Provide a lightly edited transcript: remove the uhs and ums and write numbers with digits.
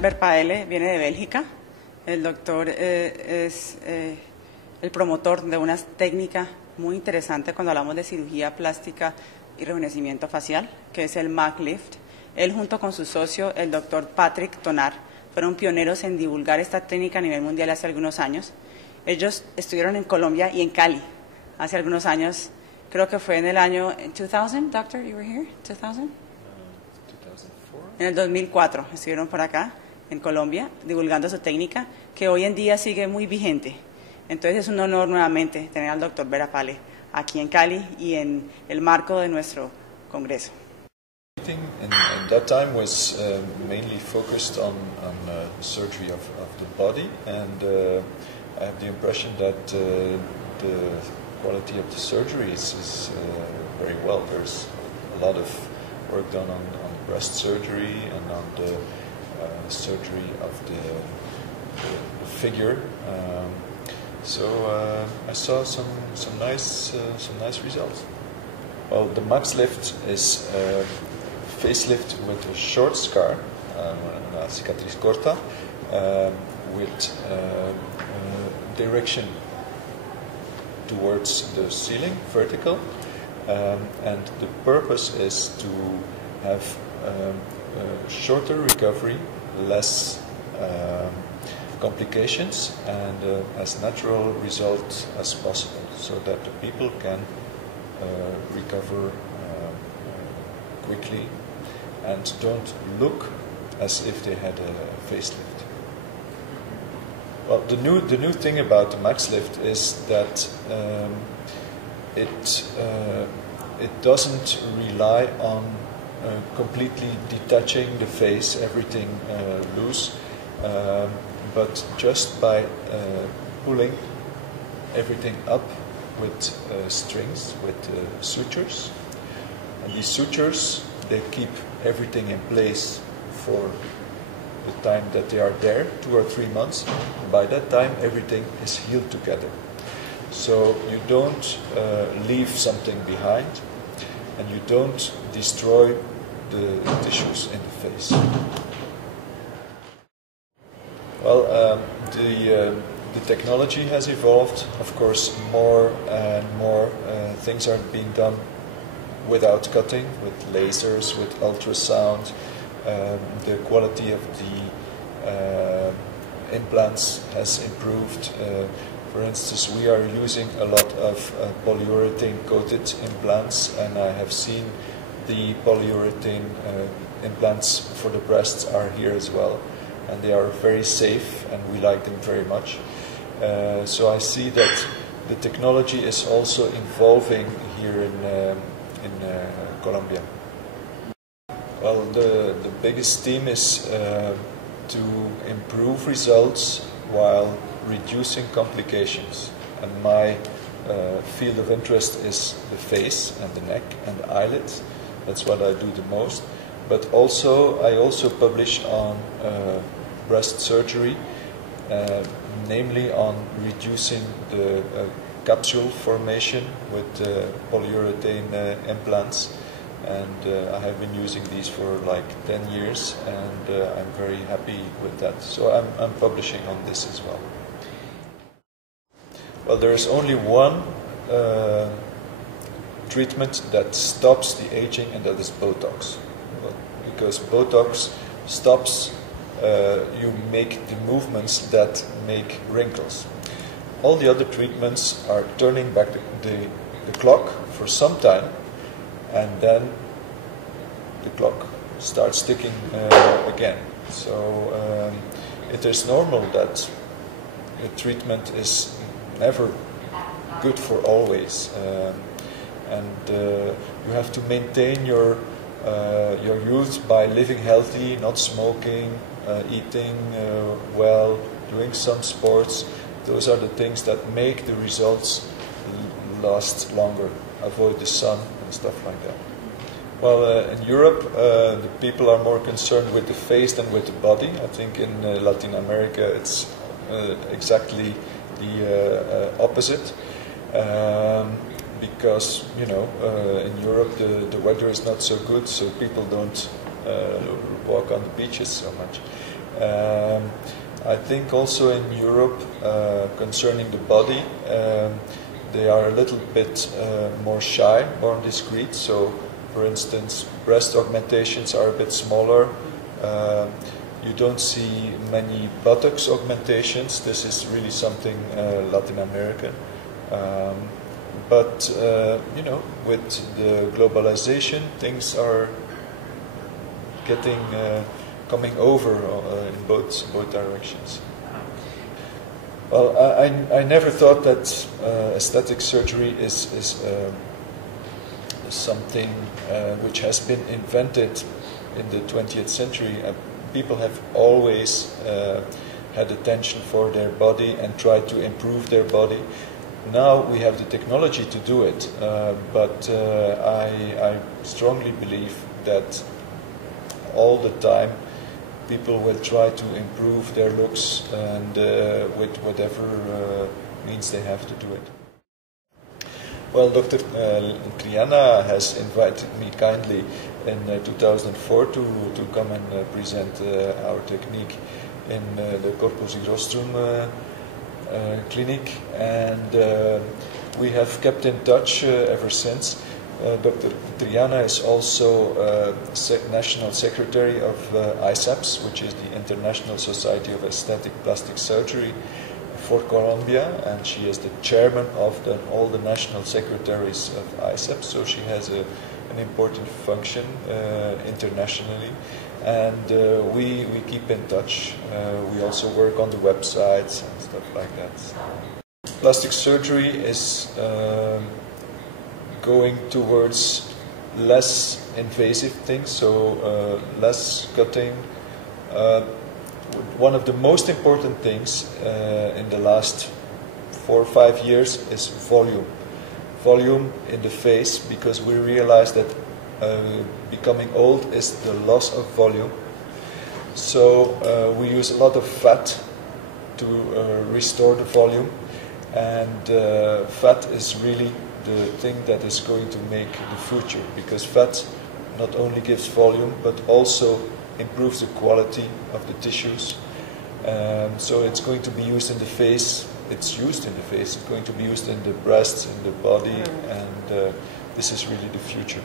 Verpaele viene de Bélgica. El doctor es el promotor de una técnica muy interesante cuando hablamos de cirugía plástica y rejuvenecimiento facial, que es el MAC Lift. Él junto con su socio, el doctor Patrick Tonar, fueron pioneros en divulgar esta técnica a nivel mundial hace algunos años. Ellos estuvieron en Colombia y en Cali hace algunos años. Creo que fue en el año 2000, doctor, you were here? 2000? 2004. En el 2004 estuvieron por acá, en Colombia, divulgando su técnica, que hoy en día sigue muy vigente. Entonces es un honor nuevamente tener al doctor Verpaele aquí en Cali y en el marco de nuestro congreso. And that time was mainly focused on surgery of the body, and I have the impression that the quality of the surgery is very well. There's a lot of work done on breast surgery and on the surgery of the figure. So I saw some nice results. Well, the Max Lift is a facelift with a short scar, una cicatriz corta, with direction towards the ceiling, vertical, and the purpose is to have shorter recovery, less complications, and as natural result as possible, so that the people can recover quickly and don't look as if they had a facelift. Well, the new thing about the Max Lift is that it doesn't rely on completely detaching the face, everything loose, but just by pulling everything up with strings, with sutures. And these sutures, they keep everything in place for the time that they are there, 2 or 3 months. By that time, everything is healed together. So you don't leave something behind, and you don't destroy the tissues in the face. Well, the technology has evolved. Of course, more and more things are being done without cutting, with lasers, with ultrasound. The quality of the implants has improved. For instance, we are using a lot of polyurethane-coated implants, and I have seen the polyurethane implants for the breasts are here as well, and they are very safe, and we like them very much. So I see that the technology is also evolving here in Colombia. Well, the biggest theme is to improve results while reducing complications. And my field of interest is the face and the neck and the eyelids. That's what I do the most. But also, I also publish on breast surgery, namely on reducing the capsule formation with polyurethane implants. And I have been using these for like 10 years, and I'm very happy with that. So I'm publishing on this as well. Well, there is only one treatment that stops the aging, and that is Botox. Well, because Botox stops, you make the movements that make wrinkles. All the other treatments are turning back the clock for some time, and then the clock starts ticking again. So it is normal that a treatment is never good for always, and you have to maintain your youth by living healthy, not smoking, eating well, doing some sports. Those are the things that make the results last longer. Avoid the sun and stuff like that. Well, in Europe, the people are more concerned with the face than with the body. I think in Latin America it's exactly the opposite, because in Europe the weather is not so good, so people don't walk on the beaches so much. I think also in Europe, concerning the body, they are a little bit more shy, more discreet. So, for instance, breast augmentations are a bit smaller. You don't see many buttocks augmentations. This is really something Latin American. But you know, with the globalization, things are getting coming over in both directions. Well, I never thought that aesthetic surgery is something which has been invented in the 20th century. People have always had attention for their body and tried to improve their body. Now we have the technology to do it, but I strongly believe that all the time people will try to improve their looks, and with whatever means they have to do it. Well, Dr. Triana has invited me kindly in 2004 to come and present our technique in the Corpus Rostrum clinic, and we have kept in touch ever since. Dr. Triana is also National Secretary of ISAPS, which is the International Society of Aesthetic Plastic Surgery for Colombia, and she is the chairman of all the national secretaries of ISAPS, so she has an important function internationally, and we keep in touch. We also work on the websites and stuff like that. Plastic surgery is going towards less invasive things, so less cutting. One of the most important things in the last 4 or 5 years is volume. Volume in the face, because we realize that becoming old is the loss of volume. So we use a lot of fat to restore the volume, and fat is really the thing that is going to make the future, because fat not only gives volume but also improves the quality of the tissues. So it's going to be used in the face, it's used in the face, it's going to be used in the breasts, in the body, and this is really the future.